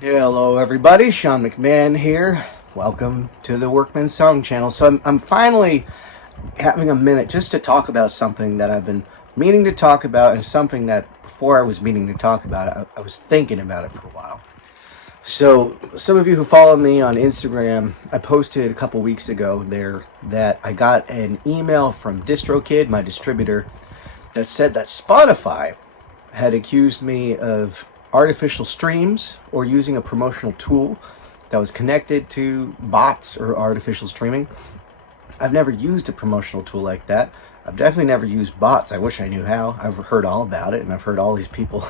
Hello everybody, Sean McMahon here. Welcome to the Workman Song Channel. So I'm finally having a minute just to talk about something that I've been meaning to talk about, and something that before I was meaning to talk about it, I was thinking about it for a while. So some of you who follow me on Instagram, I posted a couple weeks ago there that I got an email from DistroKid, my distributor, that said that Spotify had accused me of artificial streams or using a promotional tool that was connected to bots or artificial streaming. I've never used a promotional tool like that. I've definitely never used bots. I wish I knew how. I've heard all about it, and I've heard all these people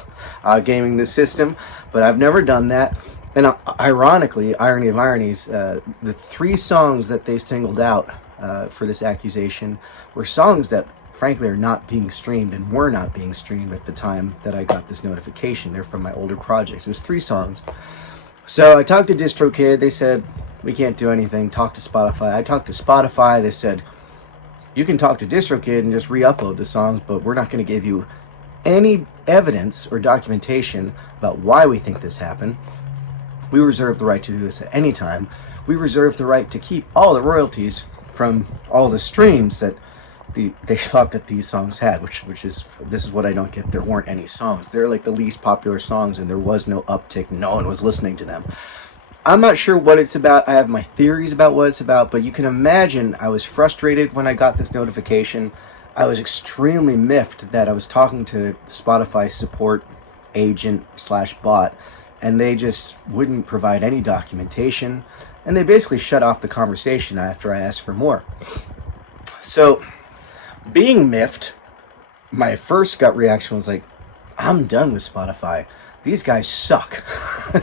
gaming the system, but I've never done that. And ironically, irony of ironies, the three songs that they singled out for this accusation were songs that frankly are not being streamed and were not being streamed at the time that I got this notification. They're from my older projects. It was three songs. So I talked to DistroKid. They said, we can't do anything. Talk to Spotify. I talked to Spotify. They said, you can talk to DistroKid and just re-upload the songs, but we're not going to give you any evidence or documentation about why we think this happened. We reserve the right to do this at any time. We reserve the right to keep all the royalties from all the streams that they thought that these songs had, which is, this is what I don't get. There weren't any songs. They're like the least popular songs, and there was no uptick. No one was listening to them. I'm not sure what it's about. I have my theories about what it's about, but you can imagine I was frustrated when I got this notification. I was extremely miffed that I was talking to Spotify support agent / bot, and they just wouldn't provide any documentation, and they basically shut off the conversation after I asked for more. So, being miffed, my first gut reaction was like, I'm done with Spotify. These guys suck.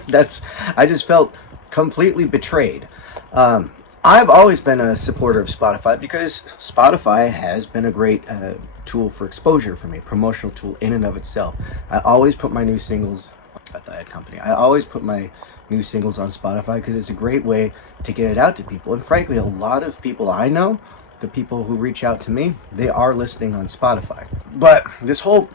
I just felt completely betrayed. I've always been a supporter of Spotify because Spotify has been a great tool for exposure for me, promotional tool in and of itself. I always put my new singles at the ad company. I always put my new singles on Spotify because it's a great way to get it out to people. And frankly, a lot of people I know, the people who reach out to me, they are listening on Spotify. But this whole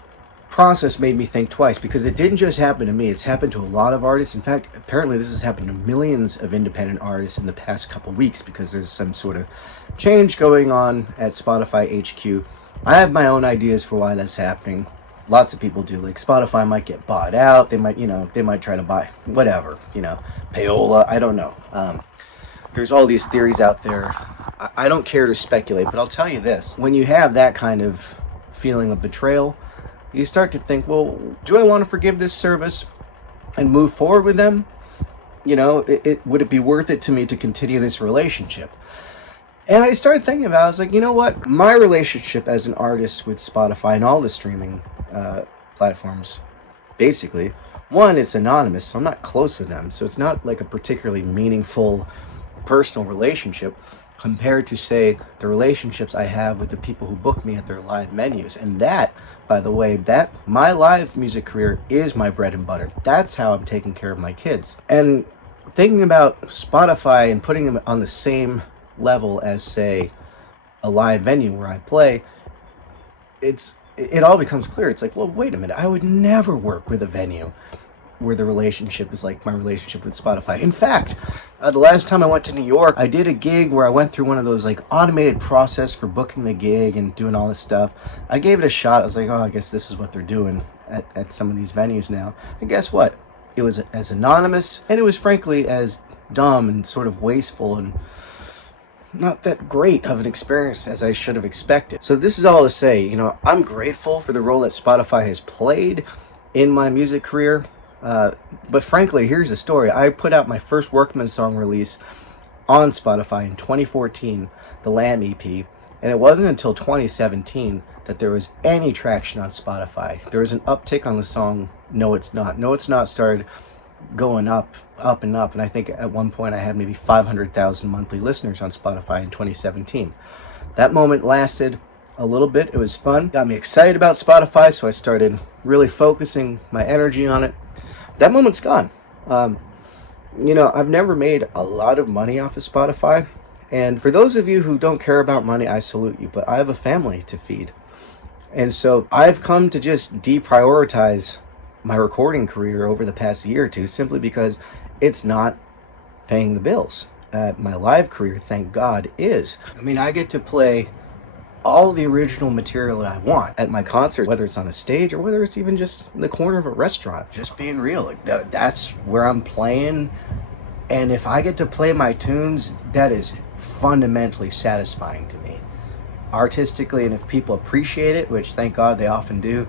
process made me think twice, because it didn't just happen to me. It's happened to a lot of artists. In fact, apparently this has happened to millions of independent artists in the past couple weeks, because there's some sort of change going on at Spotify HQ. I have my own ideas for why that's happening. Lots of people do. Like, Spotify might get bought out. They might try to buy whatever, payola. I don't know. There's all these theories out there. I don't care to speculate, but I'll tell you this. When you have that kind of feeling of betrayal, you start to think, well, do I want to forgive this service and move forward with them? Would it be worth it to me to continue this relationship? And I started thinking about it. I was like, you know what? My relationship as an artist with Spotify and all the streaming platforms, basically, one, it's anonymous, so I'm not close with them. So it's not like a particularly meaningful personal relationship compared to, say, the relationships I have with the people who book me at their live venues. And that, by the way, that my live music career is my bread and butter. That's how I'm taking care of my kids. And thinking about Spotify and putting them on the same level as, say, a live venue where I play, it all becomes clear. It's like, well, wait a minute, I would never work with a venue where the relationship is like my relationship with Spotify. In fact, the last time I went to New York, I did a gig where I went through one of those like automated process for booking the gig and doing all this stuff. I gave it a shot. I was like, oh, I guess this is what they're doing at some of these venues now. And guess what? It was as anonymous, and it was frankly as dumb and sort of wasteful and not that great of an experience as I should have expected. So this is all to say, I'm grateful for the role that Spotify has played in my music career. But frankly, here's the story. I put out my first Workman song release on Spotify in 2014, the Lamb EP, and it wasn't until 2017 that there was any traction on Spotify. There was an uptick on the song No It's Not. No It's Not started going up and up, and I think at one point I had maybe 500,000 monthly listeners on Spotify in 2017. That moment lasted a little bit. It was fun. Got me excited about Spotify, so I started really focusing my energy on it. That moment's gone. I've never made a lot of money off of Spotify. And for those of you who don't care about money, I salute you. But I have a family to feed. And so I've come to just deprioritize my recording career over the past year or two, simply because it's not paying the bills. My live career, thank God, is. I mean, I get to play all the original material I want at my concert, whether it's on a stage or whether it's even just in the corner of a restaurant. Just being real, like that's where I'm playing. And if I get to play my tunes, that is fundamentally satisfying to me, artistically. And if people appreciate it, which thank God they often do,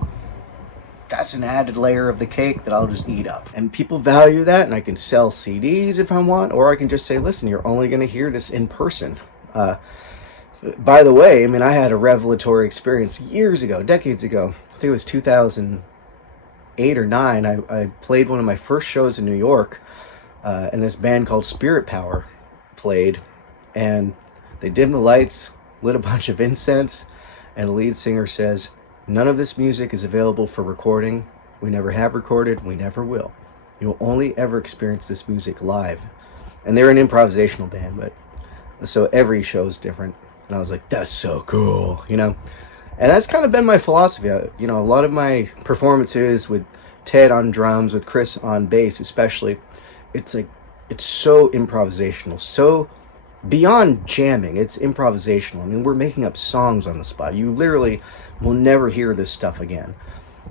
that's an added layer of the cake that I'll just eat up. And people value that, and I can sell CDs if I want, or I can just say, listen, you're only going to hear this in person. By the way, I mean, I had a revelatory experience years ago, decades ago. I think it was 2008 or 9. I played one of my first shows in New York, and this band called Spirit Power played, and they dimmed the lights, lit a bunch of incense, and the lead singer says, "None of this music is available for recording. We never have recorded. We never will. You will only ever experience this music live." And they're an improvisational band, but so every show is different. And I was like, that's so cool, you know? And that's kind of been my philosophy. You know, a lot of my performances with Ted on drums, with Chris on bass especially, it's like, it's so improvisational, so beyond jamming, it's improvisational. I mean, we're making up songs on the spot. You literally will never hear this stuff again.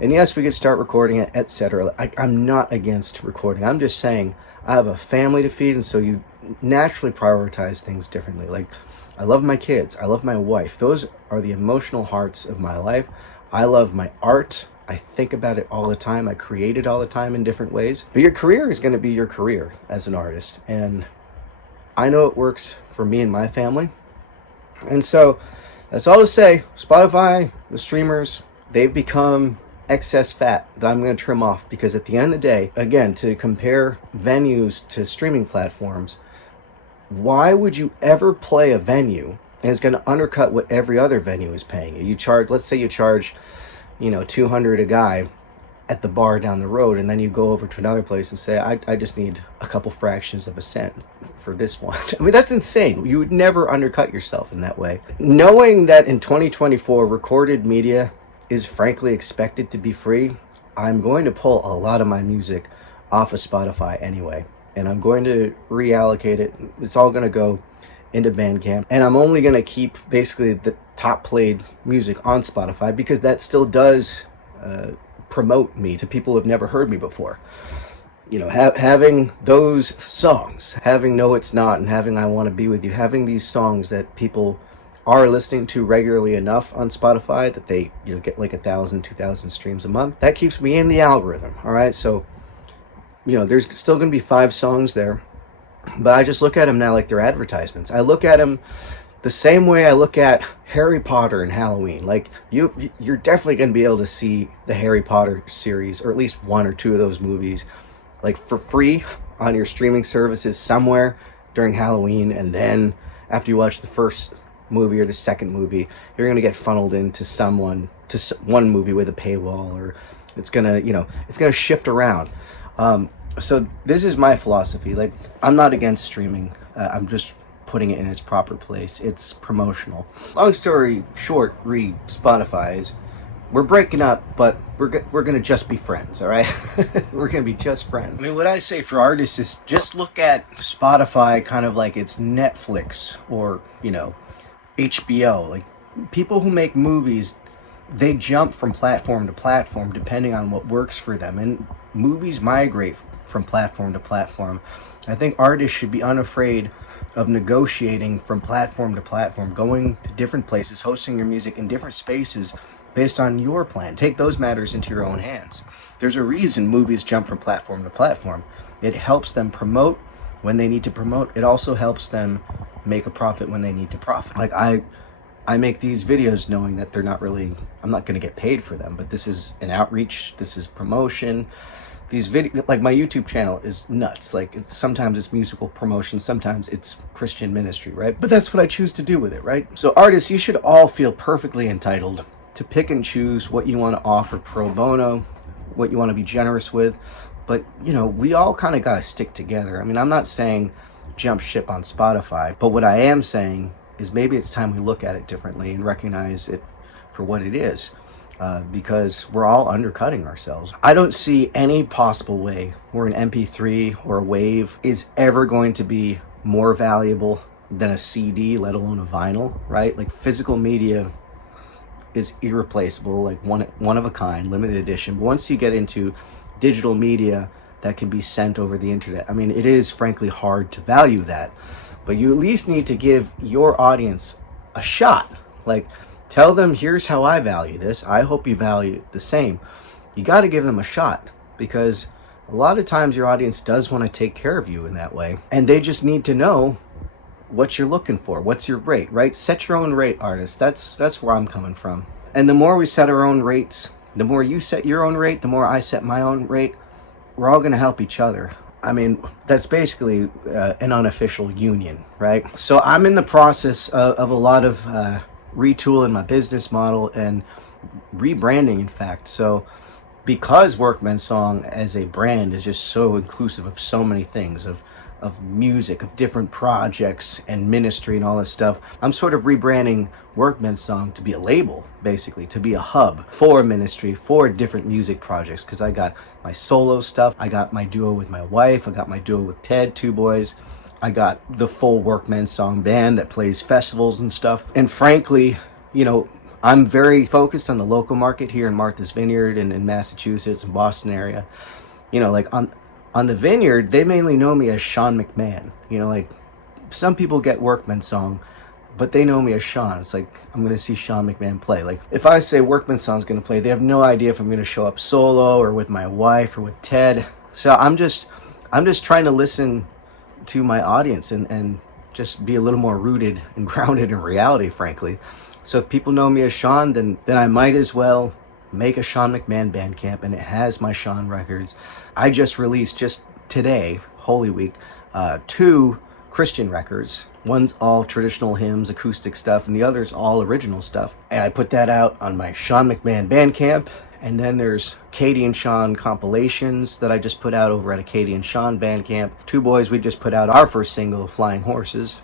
And yes, we could start recording it, etc. I'm not against recording. I'm just saying I have a family to feed, and so you naturally prioritize things differently. Like, I love my kids. I love my wife. Those are the emotional hearts of my life. I love my art. I think about it all the time. I create it all the time in different ways. But your career is going to be your career as an artist. And I know it works for me and my family. And so that's all to say. Spotify, the streamers, they've become excess fat that I'm going to trim off, because at the end of the day, again, to compare venues to streaming platforms, why would you ever play a venue and it's going to undercut what every other venue is paying you? You charge, let's say you charge, you know, $200 a guy at the bar down the road, and then you go over to another place and say, I just need a couple fractions of a cent for this one. I mean, that's insane. You would never undercut yourself in that way. Knowing that in 2024, recorded media is frankly expected to be free, I'm going to pull a lot of my music off of Spotify anyway. And I'm going to reallocate it. It's all going to go into Bandcamp. And I'm only going to keep basically the top played music on Spotify, because that still does promote me to people who have never heard me before. You know, having those songs, having No It's Not and having I Want to Be With You, having these songs that people are listening to regularly enough on Spotify that they, you know, get like 1,000, 2,000 streams a month, that keeps me in the algorithm. All right, so you know, there's still going to be 5 songs there, but I just look at them now like they're advertisements. I look at them the same way I look at Harry Potter and Halloween. Like, you're definitely going to be able to see the Harry Potter series, or at least 1 or 2 of those movies, like for free on your streaming services somewhere during Halloween. And then after you watch the first movie or the second movie, you're going to get funneled into one movie with a paywall, or it's going to, you know, it's going to shift around. So this is my philosophy. Like, I'm not against streaming. I'm just putting it in its proper place. It's promotional. Long story short, read Spotify is, we're breaking up, but we're going to just be friends, all right? We're going to be just friends. I mean, what I say for artists is just look at Spotify kind of like it's Netflix or, you know, HBO. Like, people who make movies, they jump from platform to platform depending on what works for them. And movies migrate from platform to platform. I think artists should be unafraid of negotiating from platform to platform, going to different places, hosting your music in different spaces based on your plan. Take those matters into your own hands. There's a reason movies jump from platform to platform. It helps them promote when they need to promote. It also helps them make a profit when they need to profit. Like, I make these videos knowing that they're not really, I'm not going to get paid for them, but this is an outreach, this is promotion. These videos, like my YouTube channel is nuts. Like, sometimes it's musical promotion, sometimes it's Christian ministry, right? But that's what I choose to do with it, right? So artists, you should all feel perfectly entitled to pick and choose what you want to offer pro bono, what you want to be generous with. But, you know, we all kind of got to stick together. I mean, I'm not saying jump ship on Spotify, but what I am saying is maybe it's time we look at it differently and recognize it for what it is. because we're all undercutting ourselves. I don't see any possible way where an MP3 or a WAV is ever going to be more valuable than a CD, let alone a vinyl, right? Like physical media is irreplaceable, like one of a kind, limited edition. But once you get into digital media that can be sent over the internet, I mean, it is frankly hard to value that. But you at least need to give your audience a shot. Like, tell them, here's how I value this. I hope you value it the same. You got to give them a shot, because a lot of times your audience does want to take care of you in that way. And they just need to know what you're looking for. What's your rate, right? Set your own rate, artists. That's where I'm coming from. And the more we set our own rates, the more you set your own rate, the more I set my own rate, we're all going to help each other. I mean, that's basically an unofficial union, right? So I'm in the process of a lot of retooling my business model and rebranding, in fact. So because Workman's Song as a brand is just so inclusive of so many things, of music, of different projects and ministry and all this stuff, I'm sort of rebranding Workman's Song to be a label, basically, to be a hub for ministry, for different music projects, because I got my solo stuff, I got my duo with my wife, I got my duo with Ted, two boys, I got the full Workman's Song band that plays festivals and stuff. And frankly, you know, I'm very focused on the local market here in Martha's Vineyard and in Massachusetts and Boston area. You know, like on the Vineyard, they mainly know me as Sean McMahon. You know, like some people get Workman's Song, but they know me as Sean. It's like, I'm going to see Sean McMahon play. Like if I say Workman's Song's going to play, they have no idea if I'm going to show up solo or with my wife or with Ted. So I'm just trying to listen to my audience and just be a little more rooted and grounded in reality, frankly. So if people know me as Sean, then I might as well make a Sean McMahon Bandcamp, and it has my Sean records. I just released, just today, Holy Week, 2 Christian records. One's all traditional hymns, acoustic stuff, and the other's all original stuff. And I put that out on my Sean McMahon Bandcamp. And then there's Katie and Sean compilations that I just put out over at a Katie and Sean Bandcamp. Two boys, we just put out our first single, Flying Horses.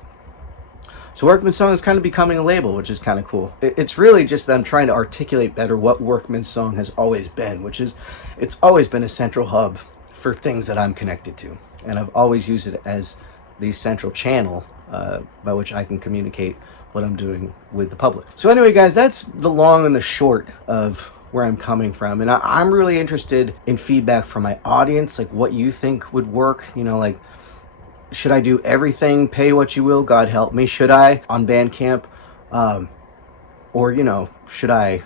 So Workman's Song is kind of becoming a label, which is kind of cool. It's really just that I'm trying to articulate better what Workman's Song has always been, which is, it's always been a central hub for things that I'm connected to. And I've always used it as the central channel by which I can communicate what I'm doing with the public. So anyway, guys, that's the long and the short of where I'm coming from. And I'm really interested in feedback from my audience, like what you think would work. You know, like, should I do everything, pay what you will, God help me? Should I on Bandcamp? Or, you know, should I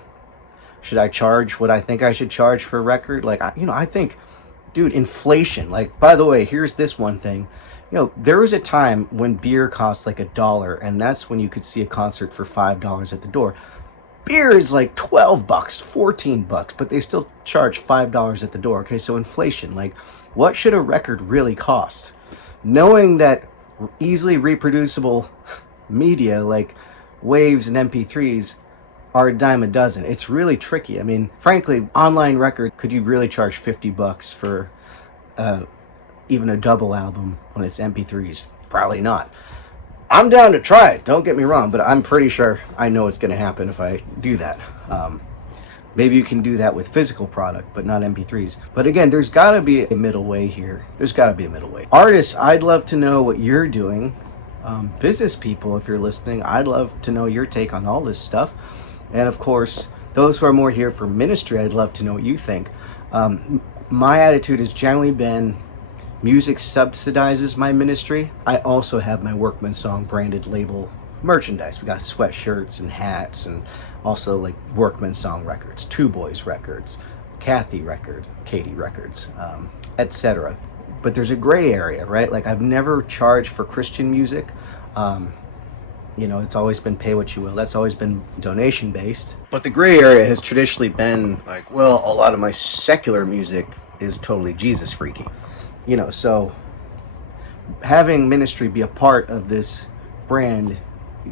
charge what I think I should charge for a record? Like, I think, dude, inflation. Like, by the way, here's this one thing. You know, there was a time when beer cost like $1, and that's when you could see a concert for $5 at the door. Beer is like $12, $14, but they still charge $5 at the door. Okay, so inflation. Like, what should a record really cost? Knowing that easily reproducible media like WAVs and MP3s are a dime a dozen. It's really tricky. I mean, frankly, online record, could you really charge $50 for even a double album when it's MP3s? Probably not. I'm down to try it, don't get me wrong, but I'm pretty sure I know it's going to happen if I do that. Maybe you can do that with physical product, but not MP3s. But again, there's got to be a middle way here. There's got to be a middle way. Artists, I'd love to know what you're doing. Business people, if you're listening, I'd love to know your take on all this stuff. And of course, those who are more here for ministry, I'd love to know what you think. My attitude has generally been, music subsidizes my ministry. I also have my Workman's Song branded label merchandise. We got sweatshirts and hats, and also like Workman's Song records, Two Boys records, Katie records, etc. But there's a gray area, right? Like, I've never charged for Christian music. You know, it's always been pay what you will. That's always been donation based. But the gray area has traditionally been like, well, a lot of my secular music is totally Jesus freaky. You know, so having ministry be a part of this brand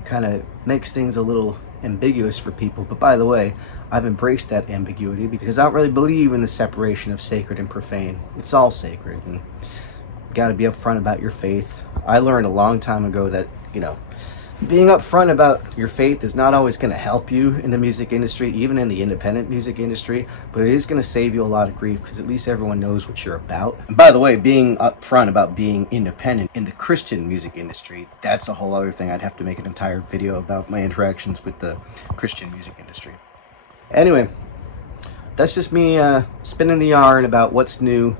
kind of makes things a little ambiguous for people. But by the way, I've embraced that ambiguity because I don't really believe in the separation of sacred and profane. It's all sacred, and you got to be upfront about your faith. I learned a long time ago that, you know, being upfront about your faith is not always going to help you in the music industry, even in the independent music industry, but it is going to save you a lot of grief because at least everyone knows what you're about. And by the way, being upfront about being independent in the Christian music industry, that's a whole other thing. I'd have to make an entire video about my interactions with the Christian music industry. Anyway, that's just me spinning the yarn about what's new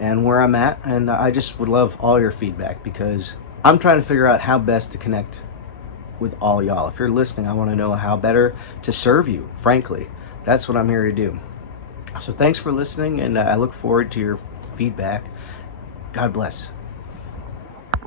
and where I'm at, and I just would love all your feedback because I'm trying to figure out how best to connect with all y'all. If you're listening, I want to know how better to serve you, frankly. That's what I'm here to do. So thanks for listening, and I look forward to your feedback. God bless.